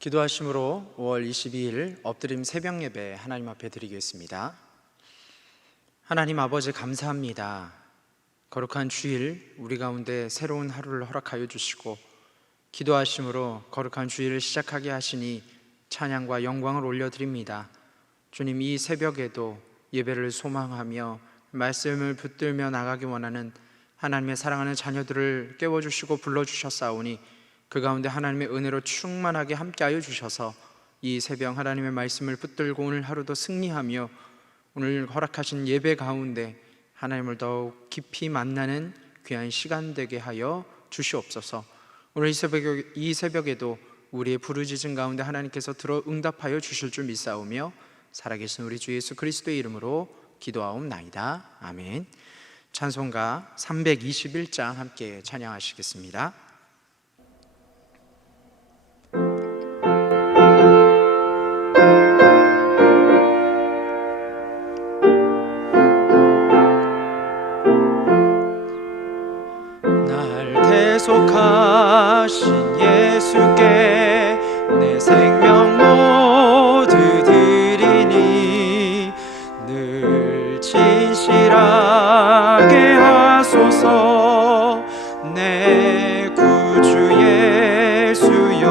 기도하심으로 5월 22일 엎드림 새벽 예배 하나님 앞에 드리겠습니다. 하나님 아버지 감사합니다. 거룩한 주일 우리 가운데 새로운 하루를 허락하여 주시고 기도하심으로 거룩한 주일을 시작하게 하시니 찬양과 영광을 올려드립니다. 주님, 이 새벽에도 예배를 소망하며 말씀을 붙들며 나가기 원하는 하나님의 사랑하는 자녀들을 깨워주시고 불러주셨사오니 그 가운데 하나님의 은혜로 충만하게 함께하여 주셔서 이 새벽 하나님의 말씀을 붙들고 오늘 하루도 승리하며 오늘 허락하신 예배 가운데 하나님을 더욱 깊이 만나는 귀한 시간 되게 하여 주시옵소서. 오늘 이 새벽에도 우리의 부르짖음 가운데 하나님께서 들어 응답하여 주실 줄 믿사오며 살아계신 우리 주 예수 그리스도의 이름으로 기도하옵나이다. 아멘. 찬송가 321장 함께 찬양하시겠습니다. 계속하신 예수께 내 생명 모두 드리니 늘 진실하게 하소서. 내 구주 예수여,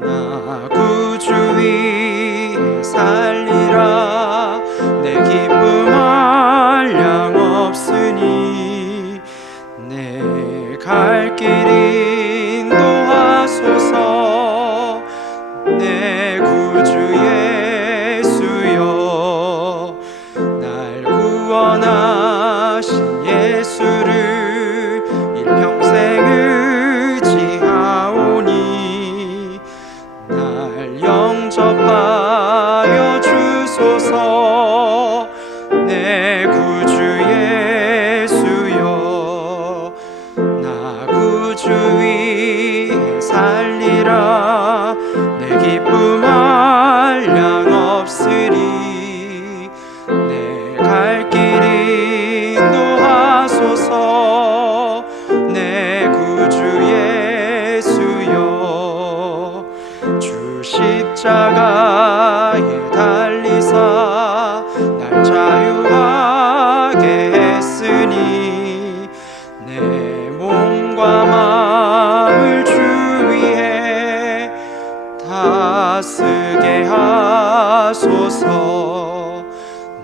나 구주 위에 살리라. 내 기쁨 한량 없으니 갈 길 인도하소서. 내 구주 예수여, 날 구원하신 예수를 일평생 의지하오니 날 영접하여 주소서. 내 구주 예수여, 주 위에 살리라. 내 기쁨 한량 없으리. 내 갈 길 인도하소서. 내 구주 예수여, 주 십자가에 달리사 날 자유하게 했으니 내 몸과 마음을 주 위에 다스게 하소서.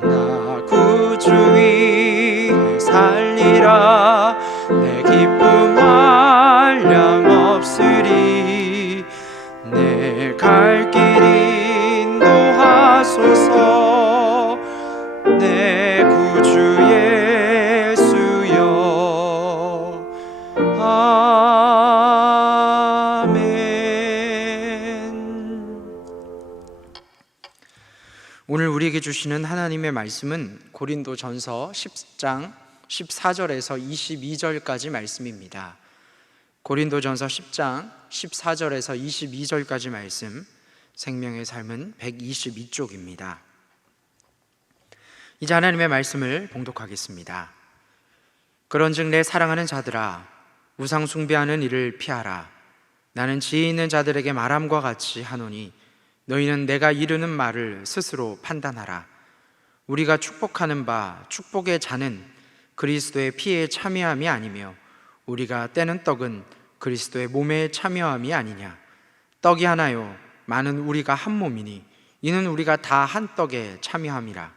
나 구주 위에 살리라. 내 기쁨 한량 없으리. 내 갈 길 인도하소서. 내 구주 예수여, 아멘. 오늘 우리에게 주시는 하나님의 말씀은 고린도전서 10장 14절에서 22절까지 말씀입니다. 고린도전서 10장 14절에서 22절까지 말씀, 생명의 삶은 122쪽입니다. 이제 하나님의 말씀을 봉독하겠습니다. 그런즉 내 사랑하는 자들아, 우상 숭배하는 일을 피하라. 나는 지혜 있는 자들에게 말함과 같이 하노니 너희는 내가 이르는 말을 스스로 판단하라. 우리가 축복하는 바 축복의 잔은 그리스도의 피에 참여함이 아니며 우리가 떼는 떡은 그리스도의 몸에 참여함이 아니냐. 떡이 하나요 많은 우리가 한 몸이니 이는 우리가 다 한 떡에 참여함이라.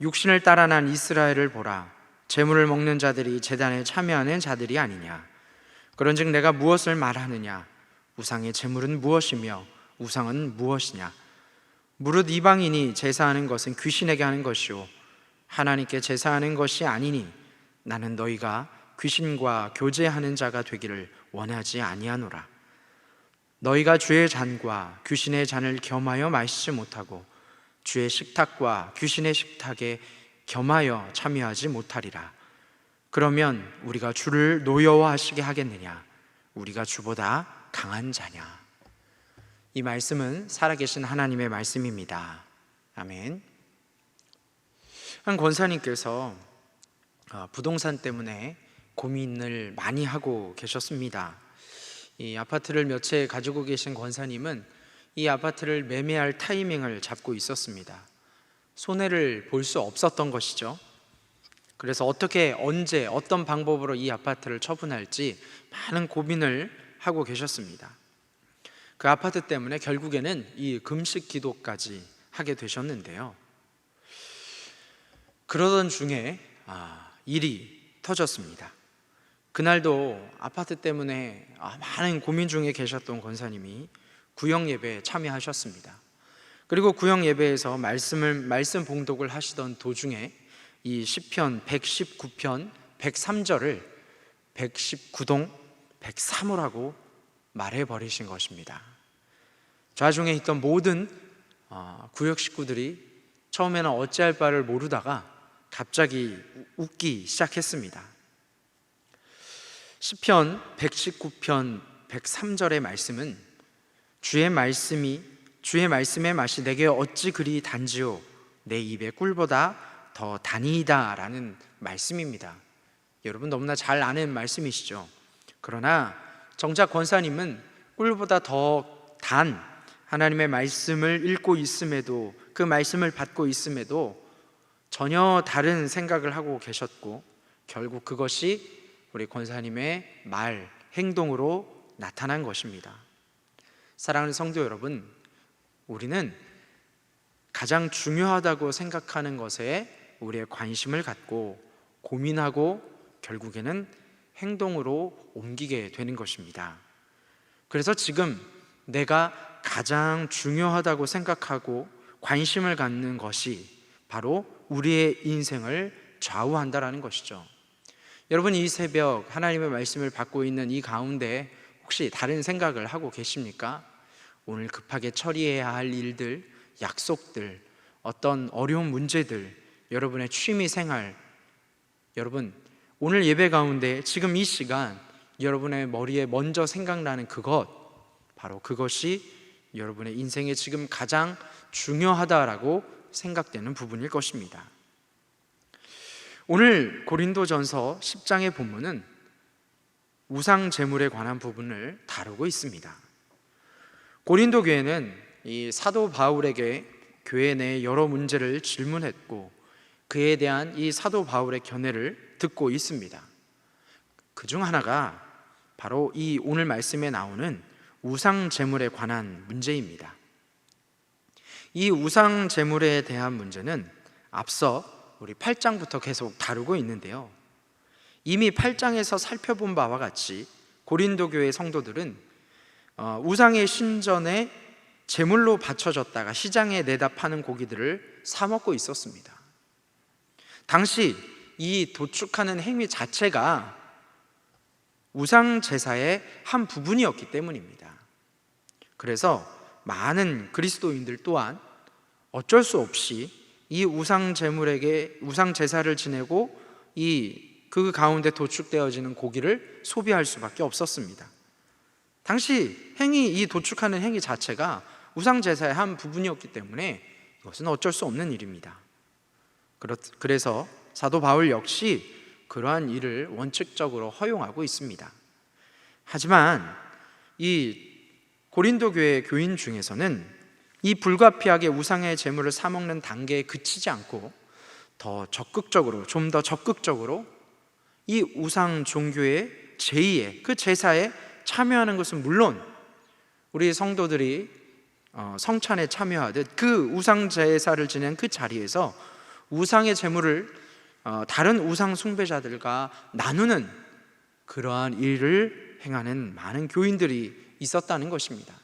육신을 따라 난 이스라엘을 보라. 제물을 먹는 자들이 제단에 참여하는 자들이 아니냐. 그런즉 내가 무엇을 말하느냐. 우상의 제물은 무엇이며 우상은 무엇이냐. 무릇 이방인이 제사하는 것은 귀신에게 하는 것이요 하나님께 제사하는 것이 아니니 나는 너희가 귀신과 교제하는 자가 되기를 원하지 아니하노라. 너희가 주의 잔과 귀신의 잔을 겸하여 마시지 못하고 주의 식탁과 귀신의 식탁에 겸하여 참여하지 못하리라. 그러면 우리가 주를 노여워하시게 하겠느냐. 우리가 주보다 강한 자냐. 이 말씀은 살아계신 하나님의 말씀입니다. 아멘. 한 권사님께서 부동산 때문에 고민을 많이 하고 계셨습니다. 이 아파트를 몇 채 가지고 계신 권사님은 이 아파트를 매매할 타이밍을 잡고 있었습니다. 손해를 볼 수 없었던 것이죠. 그래서 어떻게, 언제, 어떤 방법으로 이 아파트를 처분할지 많은 고민을 하고 계셨습니다. 그 아파트 때문에 결국에는 이 금식 기도까지 하게 되셨는데요. 그러던 중에 일이 터졌습니다. 그날도 아파트 때문에 많은 고민 중에 계셨던 권사님이 구역 예배에 참여하셨습니다. 그리고 구역 예배에서 말씀 봉독을 하시던 도중에 이 시편 119편 103절을 119동 103호라고 말해버리신 것입니다. 좌중에 있던 모든 구역 식구들이 처음에는 어찌할 바를 모르다가 갑자기 웃기 시작했습니다. 시편 119편 103절의 말씀은 주의 말씀의 맛이 내게 어찌 그리 단지요 내 입의 꿀보다 더 다니이다 라는 말씀입니다. 여러분 너무나 잘 아는 말씀이시죠. 그러나 정작 권사님은 꿀보다 더 단 하나님의 말씀을 읽고 있음에도, 그 말씀을 받고 있음에도 전혀 다른 생각을 하고 계셨고, 결국 그것이 우리 권사님의 말, 행동으로 나타난 것입니다. 사랑하는 성도 여러분, 우리는 가장 중요하다고 생각하는 것에 우리의 관심을 갖고 고민하고 결국에는 행동으로 옮기게 되는 것입니다. 그래서 지금 내가 가장 중요하다고 생각하고 관심을 갖는 것이 바로 우리의 인생을 좌우한다라는 것이죠. 여러분, 이 새벽 하나님의 말씀을 받고 있는 이 가운데 혹시 다른 생각을 하고 계십니까? 오늘 급하게 처리해야 할 일들, 약속들, 어떤 어려운 문제들, 여러분의 취미 생활, 여러분 오늘 예배 가운데 지금 이 시간 여러분의 머리에 먼저 생각나는 그것, 바로 그것이 여러분의 인생에 지금 가장 중요하다라고 생각되는 부분일 것입니다. 오늘 고린도전서 10장의 본문은 우상 제물에 관한 부분을 다루고 있습니다. 고린도 교회는 이 사도 바울에게 교회 내 여러 문제를 질문했고 그에 대한 이 사도 바울의 견해를 듣고 있습니다. 그중 하나가 바로 이 오늘 말씀에 나오는 우상 제물에 관한 문제입니다. 이 우상 제물에 대한 문제는 앞서 우리 8장부터 계속 다루고 있는데요, 이미 8장에서 살펴본 바와 같이 고린도 교회 성도들은 우상의 신전에 제물로 바쳐졌다가 시장에 내다 파는 고기들을 사 먹고 있었습니다. 당시 이 도축하는 행위 자체가 우상 제사의 한 부분이었기 때문입니다. 그래서 많은 그리스도인들 또한 어쩔 수 없이 이 우상 제물에게 우상 제사를 지내고 그 가운데 도축되어지는 고기를 소비할 수밖에 없었습니다. 당시 이 도축하는 행위 자체가 우상 제사의 한 부분이었기 때문에 이것은 어쩔 수 없는 일입니다. 그래서 사도 바울 역시 그러한 일을 원칙적으로 허용하고 있습니다. 하지만 이 고린도 교회 교인 중에서는 이 불가피하게 우상의 제물을 사 먹는 단계에 그치지 않고 좀 더 적극적으로 이 우상 종교의 제의에, 그 제사에 참여하는 것은 물론 우리 성도들이 성찬에 참여하듯 그 우상 제사를 지낸 그 자리에서 우상의 제물을 다른 우상 숭배자들과 나누는 그러한 일을 행하는 많은 교인들이 있었다는 것입니다.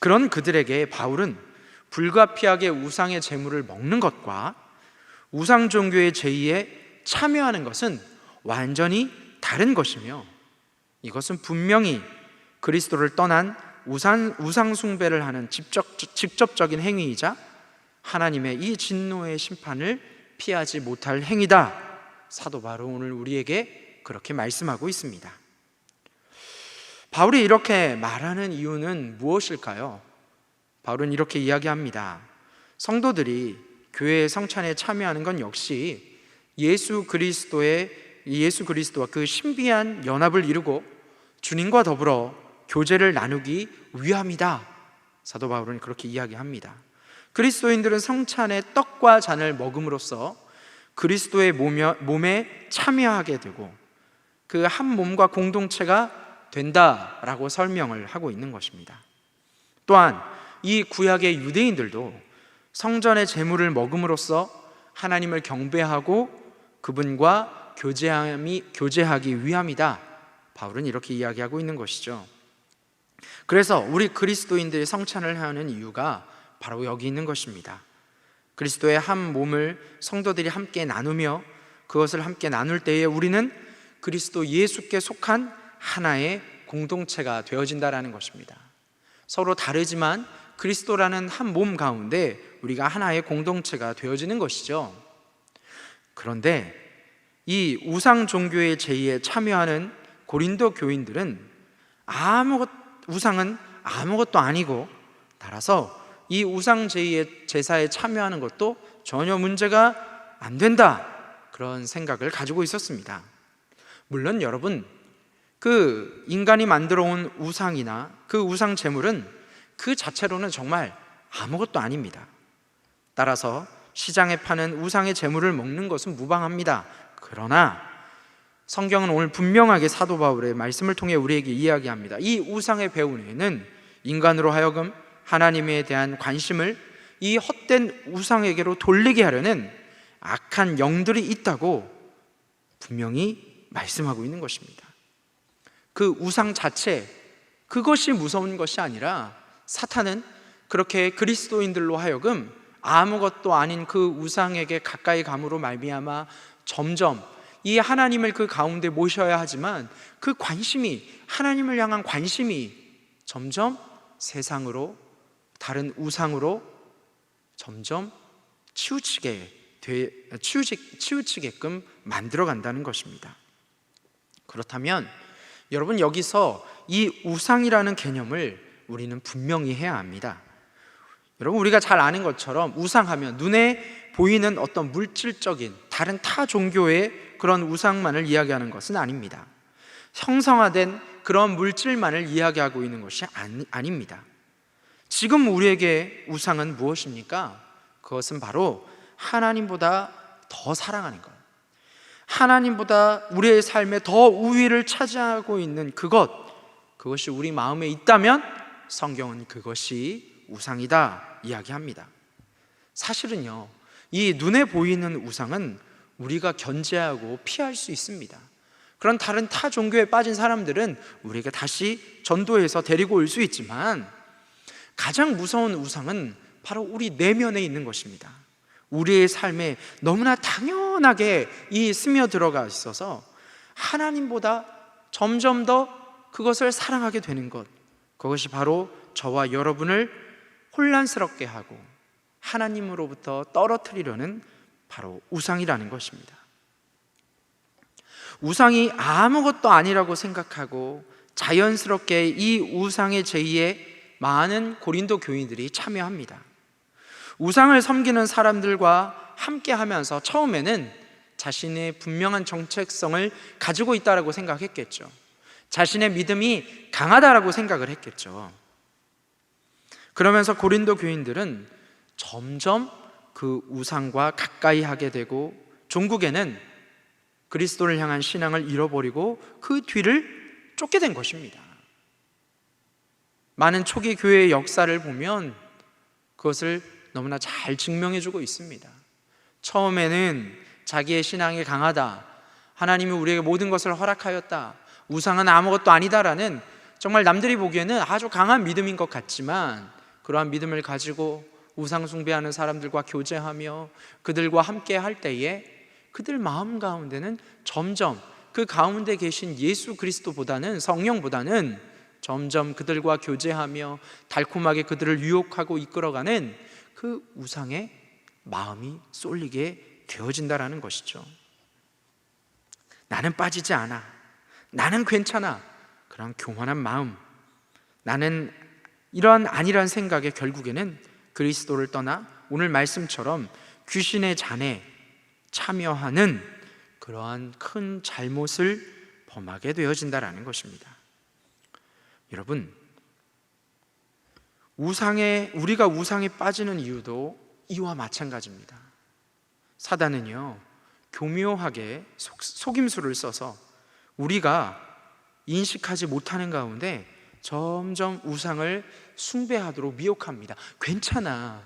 그런 그들에게 바울은 불가피하게 우상의 제물을 먹는 것과 우상 종교의 제의에 참여하는 것은 완전히 다른 것이며, 이것은 분명히 그리스도를 떠난 우상 숭배를 하는 직접적인 행위이자 하나님의 이 진노의 심판을 피하지 못할 행위다. 사도 바울은 오늘 우리에게 그렇게 말씀하고 있습니다. 바울이 이렇게 말하는 이유는 무엇일까요? 바울은 이렇게 이야기합니다. 성도들이 교회의 성찬에 참여하는 건 역시 예수 그리스도와 그 신비한 연합을 이루고 주님과 더불어 교제를 나누기 위함이다. 사도 바울은 그렇게 이야기합니다. 그리스도인들은 성찬의 떡과 잔을 먹음으로써 그리스도의 몸에 참여하게 되고 그 한 몸과 공동체가 된다라고 설명을 하고 있는 것입니다. 또한 이 구약의 유대인들도 성전의 제물을 먹음으로써 하나님을 경배하고 그분과 교제하기 위함이다. 바울은 이렇게 이야기하고 있는 것이죠. 그래서 우리 그리스도인들이 성찬을 하는 이유가 바로 여기 있는 것입니다. 그리스도의 한 몸을 성도들이 함께 나누며 그것을 함께 나눌 때에 우리는 그리스도 예수께 속한 하나의 공동체가 되어진다라는 것입니다. 서로 다르지만 그리스도라는 한 몸 가운데 우리가 하나의 공동체가 되어지는 것이죠. 그런데 이 우상 종교의 제의에 참여하는 고린도 교인들은 우상은 아무것도 아니고, 따라서 이 우상 제사에 참여하는 것도 전혀 문제가 안 된다, 그런 생각을 가지고 있었습니다. 물론 여러분, 그 인간이 만들어 온 우상이나 그 우상 제물은 그 자체로는 정말 아무것도 아닙니다. 따라서 시장에 파는 우상의 제물을 먹는 것은 무방합니다. 그러나 성경은 오늘 분명하게 사도 바울의 말씀을 통해 우리에게 이야기합니다. 이 우상의 배후에는 인간으로 하여금 하나님에 대한 관심을 이 헛된 우상에게로 돌리게 하려는 악한 영들이 있다고 분명히 말씀하고 있는 것입니다. 그 우상 자체, 그것이 무서운 것이 아니라 사탄은 그렇게 그리스도인들로 하여금 아무것도 아닌 그 우상에게 가까이 감으로 말미암아 점점 이 하나님을 그 가운데 모셔야 하지만 그 관심이, 하나님을 향한 관심이 점점 세상으로, 다른 우상으로 점점 치우치게끔 만들어 간다는 것입니다. 그렇다면 여러분, 여기서 이 우상이라는 개념을 우리는 분명히 해야 합니다. 여러분, 우리가 잘 아는 것처럼 우상하면 눈에 보이는 어떤 물질적인 다른 타 종교의 그런 우상만을 이야기하는 것은 아닙니다. 형성화된 그런 물질만을 이야기하고 있는 것이 아닙니다. 지금 우리에게 우상은 무엇입니까? 그것은 바로 하나님보다 더 사랑하는 것, 하나님보다 우리의 삶에 더 우위를 차지하고 있는 그것이 우리 마음에 있다면 성경은 그것이 우상이다 이야기합니다. 사실은요, 이 눈에 보이는 우상은 우리가 견제하고 피할 수 있습니다. 그런 다른 타 종교에 빠진 사람들은 우리가 다시 전도해서 데리고 올 수 있지만, 가장 무서운 우상은 바로 우리 내면에 있는 것입니다. 우리의 삶에 너무나 당연하게 스며 들어가 있어서 하나님보다 점점 더 그것을 사랑하게 되는 것, 그것이 바로 저와 여러분을 혼란스럽게 하고 하나님으로부터 떨어뜨리려는 바로 우상이라는 것입니다. 우상이 아무것도 아니라고 생각하고 자연스럽게 이 우상의 제의에 많은 고린도 교인들이 참여합니다. 우상을 섬기는 사람들과 함께 하면서 처음에는 자신의 분명한 정체성을 가지고 있다고 생각했겠죠. 자신의 믿음이 강하다라고 생각을 했겠죠. 그러면서 고린도 교인들은 점점 그 우상과 가까이 하게 되고, 종국에는 그리스도를 향한 신앙을 잃어버리고 그 뒤를 쫓게 된 것입니다. 많은 초기 교회의 역사를 보면 그것을 너무나 잘 증명해주고 있습니다. 처음에는 자기의 신앙이 강하다, 하나님이 우리에게 모든 것을 허락하였다, 우상은 아무것도 아니다라는 정말 남들이 보기에는 아주 강한 믿음인 것 같지만, 그러한 믿음을 가지고 우상 숭배하는 사람들과 교제하며 그들과 함께 할 때에 그들 마음 가운데는 점점 그 가운데 계신 예수 그리스도보다는, 성령보다는 점점 그들과 교제하며 달콤하게 그들을 유혹하고 이끌어가는 그 우상의 마음이 쏠리게 되어진다라는 것이죠. 나는 빠지지 않아, 나는 괜찮아, 그런 교만한 마음, 나는 이러한 아니란 생각에 결국에는 그리스도를 떠나 오늘 말씀처럼 귀신의 잔에 참여하는 그러한 큰 잘못을 범하게 되어진다라는 것입니다. 여러분, 우리가 우상에 빠지는 이유도 이와 마찬가지입니다. 사단은요, 교묘하게 속임수를 써서 우리가 인식하지 못하는 가운데 점점 우상을 숭배하도록 미혹합니다. 괜찮아,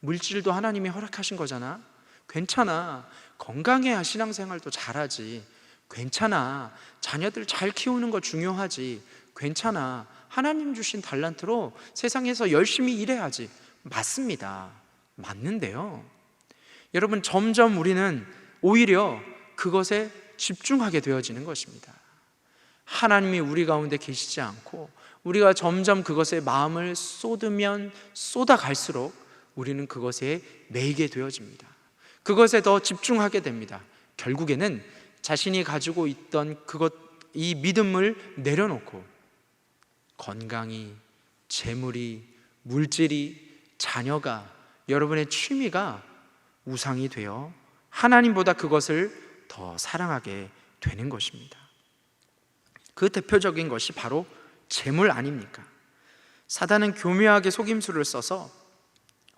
물질도 하나님이 허락하신 거잖아. 괜찮아, 건강해야 신앙생활도 잘하지. 괜찮아, 자녀들 잘 키우는 거 중요하지. 괜찮아, 하나님 주신 달란트로 세상에서 열심히 일해야지. 맞습니다. 맞는데요, 여러분, 점점 우리는 오히려 그것에 집중하게 되어지는 것입니다. 하나님이 우리 가운데 계시지 않고 우리가 점점 그것에 마음을 쏟으면 쏟아갈수록 우리는 그것에 매이게 되어집니다. 그것에 더 집중하게 됩니다. 결국에는 자신이 가지고 있던 이 믿음을 내려놓고 건강이, 재물이, 물질이, 자녀가, 여러분의 취미가 우상이 되어 하나님보다 그것을 더 사랑하게 되는 것입니다. 그 대표적인 것이 바로 재물 아닙니까? 사단은 교묘하게 속임수를 써서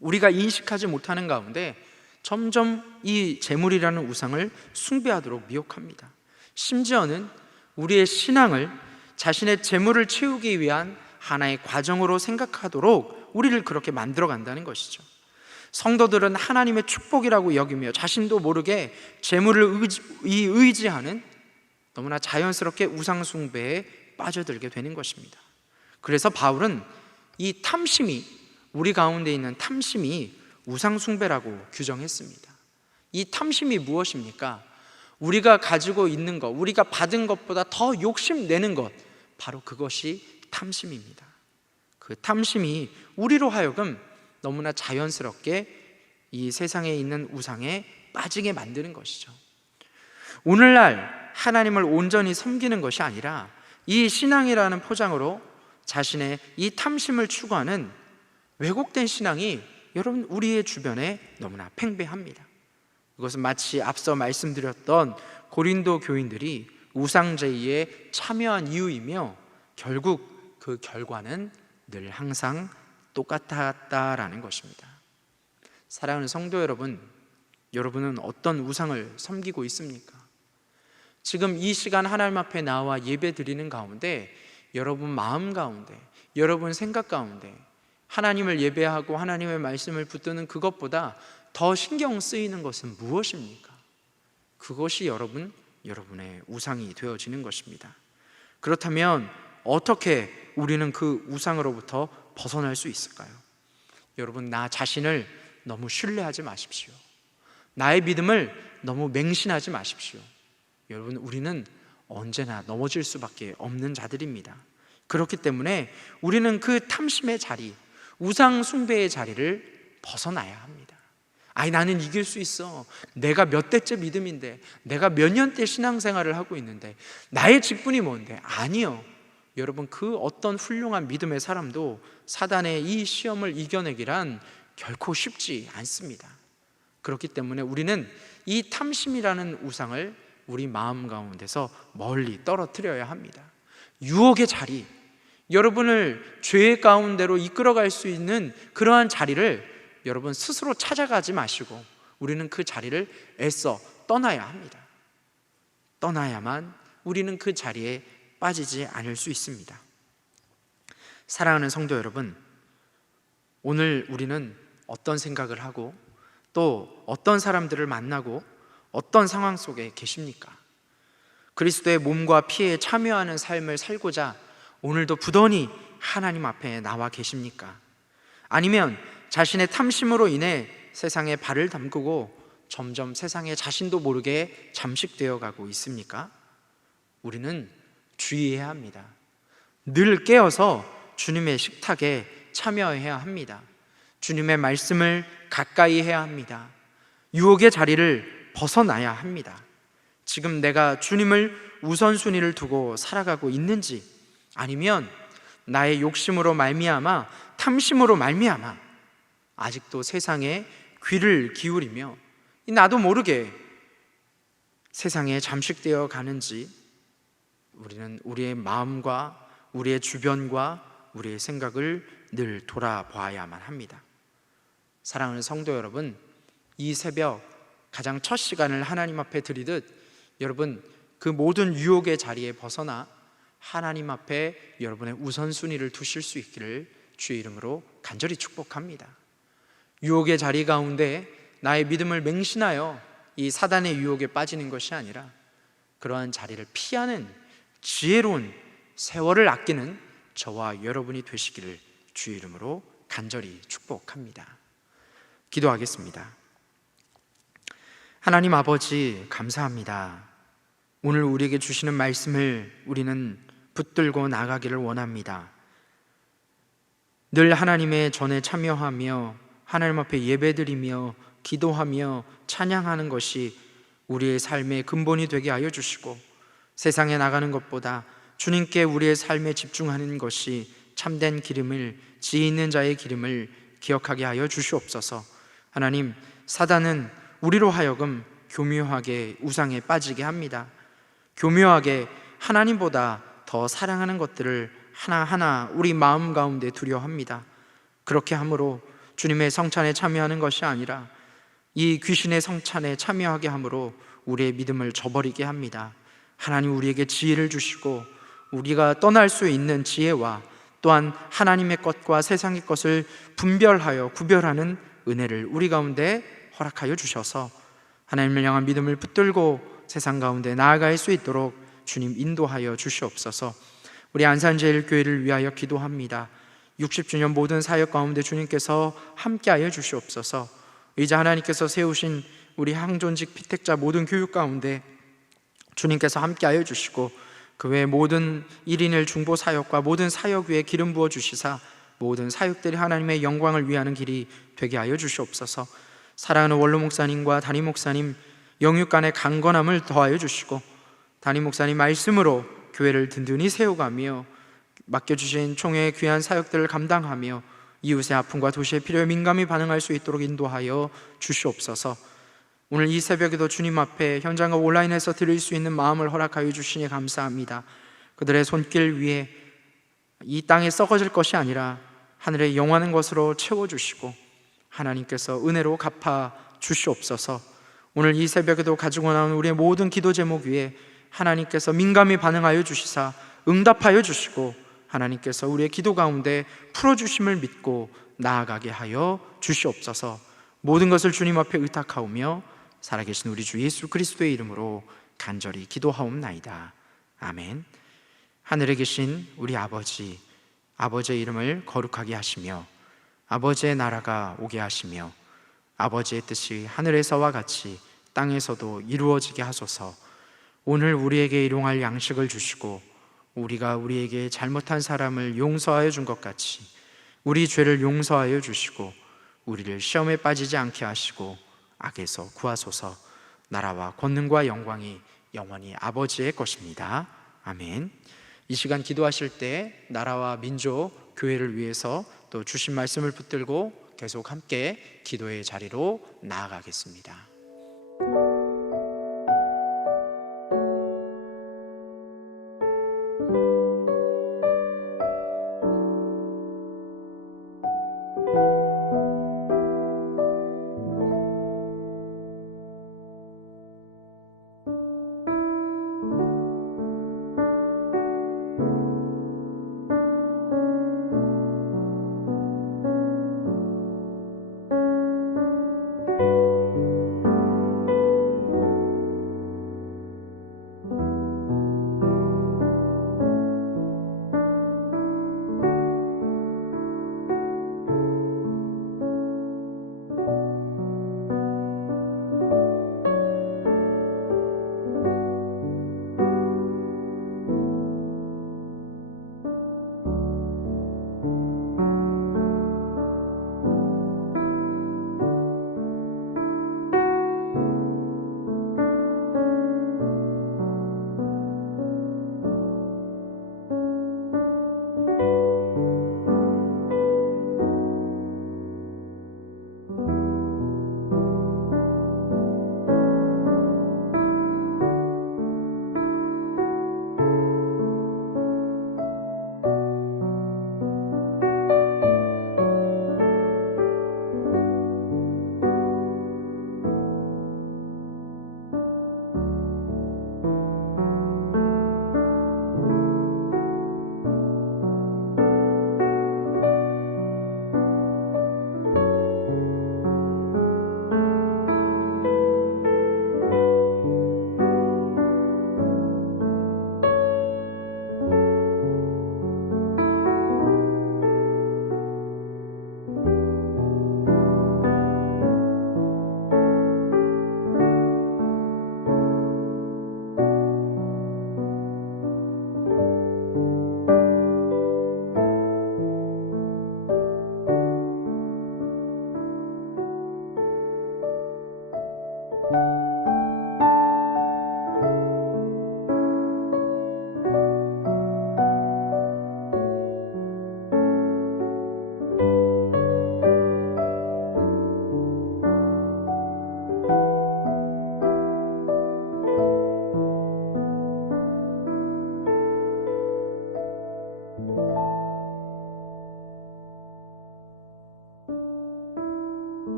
우리가 인식하지 못하는 가운데 점점 이 재물이라는 우상을 숭배하도록 미혹합니다. 심지어는 우리의 신앙을 자신의 재물을 채우기 위한 하나의 과정으로 생각하도록 우리를 그렇게 만들어 간다는 것이죠. 성도들은 하나님의 축복이라고 여기며 자신도 모르게 재물을 의지하는 너무나 자연스럽게 우상 숭배에 빠져들게 되는 것입니다. 그래서 바울은 이 탐심이, 우리 가운데 있는 탐심이 우상 숭배라고 규정했습니다. 이 탐심이 무엇입니까? 우리가 가지고 있는 것, 우리가 받은 것보다 더 욕심내는 것, 바로 그것이 탐심입니다. 그 탐심이 우리로 하여금 너무나 자연스럽게 이 세상에 있는 우상에 빠지게 만드는 것이죠. 오늘날 하나님을 온전히 섬기는 것이 아니라 이 신앙이라는 포장으로 자신의 이 탐심을 추구하는 왜곡된 신앙이 여러분 우리의 주변에 너무나 팽배합니다. 이것은 마치 앞서 말씀드렸던 고린도 교인들이 우상제의에 참여한 이유이며 결국 그 결과는 늘 항상 똑같았다라는 것입니다. 사랑하는 성도 여러분, 여러분은 어떤 우상을 섬기고 있습니까? 지금 이 시간 하나님 앞에 나와 예배 드리는 가운데 여러분 마음 가운데, 여러분 생각 가운데 하나님을 예배하고 하나님의 말씀을 붙드는 그것보다 더 신경 쓰이는 것은 무엇입니까? 그것이 여러분의 우상이 되어지는 것입니다. 그렇다면 어떻게 우리는 그 우상으로부터 벗어날 수 있을까요? 여러분, 나 자신을 너무 신뢰하지 마십시오. 나의 믿음을 너무 맹신하지 마십시오. 여러분, 우리는 언제나 넘어질 수밖에 없는 자들입니다. 그렇기 때문에 우리는 그 탐심의 자리, 우상 숭배의 자리를 벗어나야 합니다. 아니, 나는 이길 수 있어. 내가 몇 대째 믿음인데, 내가 몇 년째 신앙생활을 하고 있는데, 나의 직분이 뭔데? 아니요. 여러분, 그 어떤 훌륭한 믿음의 사람도 사단의 이 시험을 이겨내기란 결코 쉽지 않습니다. 그렇기 때문에 우리는 이 탐심이라는 우상을 우리 마음 가운데서 멀리 떨어뜨려야 합니다. 유혹의 자리, 여러분을 죄 가운데로 이끌어갈 수 있는 그러한 자리를 여러분 스스로 찾아가지 마시고 우리는 그 자리를 애써 떠나야 합니다. 떠나야만 우리는 그 자리에 빠지지 않을 수 있습니다. 사랑하는 성도 여러분, 오늘 우리는 어떤 생각을 하고 또 어떤 사람들을 만나고 어떤 상황 속에 계십니까? 그리스도의 몸과 피에 참여하는 삶을 살고자 오늘도 부단히 하나님 앞에 나와 계십니까? 아니면 자신의 탐심으로 인해 세상에 발을 담그고 점점 세상에 자신도 모르게 잠식되어 가고 있습니까? 우리는 주의해야 합니다. 늘 깨어서 주님의 식탁에 참여해야 합니다. 주님의 말씀을 가까이 해야 합니다. 유혹의 자리를 벗어나야 합니다. 지금 내가 주님을 우선순위를 두고 살아가고 있는지, 아니면 나의 욕심으로 말미암아, 탐심으로 말미암아 아직도 세상에 귀를 기울이며 나도 모르게 세상에 잠식되어 가는지 우리는 우리의 마음과 우리의 주변과 우리의 생각을 늘 돌아보아야만 합니다. 사랑하는 성도 여러분, 이 새벽 가장 첫 시간을 하나님 앞에 드리듯 여러분 그 모든 유혹의 자리에 벗어나 하나님 앞에 여러분의 우선순위를 두실 수 있기를 주의 이름으로 간절히 축복합니다. 유혹의 자리 가운데 나의 믿음을 맹신하여 이 사단의 유혹에 빠지는 것이 아니라 그러한 자리를 피하는 지혜로운 세월을 아끼는 저와 여러분이 되시기를 주의 이름으로 간절히 축복합니다. 기도하겠습니다. 하나님 아버지, 감사합니다. 오늘 우리에게 주시는 말씀을 우리는 붙들고 나가기를 원합니다. 늘 하나님의 전에 참여하며 하나님 앞에 예배드리며 기도하며 찬양하는 것이 우리의 삶의 근본이 되게 하여 주시고, 세상에 나가는 것보다 주님께 우리의 삶에 집중하는 것이 참된 기름을, 지혜 있는 자의 기름을 기억하게 하여 주시옵소서. 하나님, 사단은 우리로 하여금 교묘하게 우상에 빠지게 합니다. 교묘하게 하나님보다 더 사랑하는 것들을 하나하나 우리 마음 가운데 두려워합니다. 그렇게 함으로 주님의 성찬에 참여하는 것이 아니라 이 귀신의 성찬에 참여하게 함으로 우리의 믿음을 저버리게 합니다. 하나님, 우리에게 지혜를 주시고 우리가 떠날 수 있는 지혜와 또한 하나님의 것과 세상의 것을 분별하여 구별하는 은혜를 우리 가운데 허락하여 주셔서 하나님을 향한 믿음을 붙들고 세상 가운데 나아갈 수 있도록 주님 인도하여 주시옵소서. 우리 안산제일교회를 위하여 기도합니다. 60주년 모든 사역 가운데 주님께서 함께하여 주시옵소서. 이제 하나님께서 세우신 우리 항존직 피택자 모든 교육 가운데 주님께서 함께하여 주시고, 그 외 모든 1인을 중보 사역과 모든 사역 위에 기름 부어 주시사 모든 사역들이 하나님의 영광을 위하는 길이 되게 하여 주시옵소서. 사랑하는 원로 목사님과 담임 목사님 영육 간의 강건함을 더하여 주시고, 담임 목사님 말씀으로 교회를 든든히 세워가며 맡겨주신 총회의 귀한 사역들을 감당하며 이웃의 아픔과 도시의 필요에 민감히 반응할 수 있도록 인도하여 주시옵소서. 오늘 이 새벽에도 주님 앞에 현장과 온라인에서 드릴 수 있는 마음을 허락하여 주시니 감사합니다. 그들의 손길 위에 이 땅에 썩어질 것이 아니라 하늘의 영원한 것으로 채워주시고 하나님께서 은혜로 갚아 주시옵소서. 오늘 이 새벽에도 가지고 나온 우리의 모든 기도 제목 위에 하나님께서 민감히 반응하여 주시사 응답하여 주시고 하나님께서 우리의 기도 가운데 풀어주심을 믿고 나아가게 하여 주시옵소서. 모든 것을 주님 앞에 의탁하오며 살아계신 우리 주 예수 그리스도의 이름으로 간절히 기도하옵나이다. 아멘. 하늘에 계신 우리 아버지, 아버지의 이름을 거룩하게 하시며 아버지의 나라가 오게 하시며 아버지의 뜻이 하늘에서와 같이 땅에서도 이루어지게 하소서. 오늘 우리에게 일용할 양식을 주시고 우리가 우리에게 잘못한 사람을 용서하여 준 것 같이 우리 죄를 용서하여 주시고 우리를 시험에 빠지지 않게 하시고 악에서 구하소서. 나라와 권능과 영광이 영원히 아버지의 것입니다. 아멘. 이 시간 기도하실 때 나라와 민족, 교회를 위해서 또 주신 말씀을 붙들고 계속 함께 기도의 자리로 나아가겠습니다.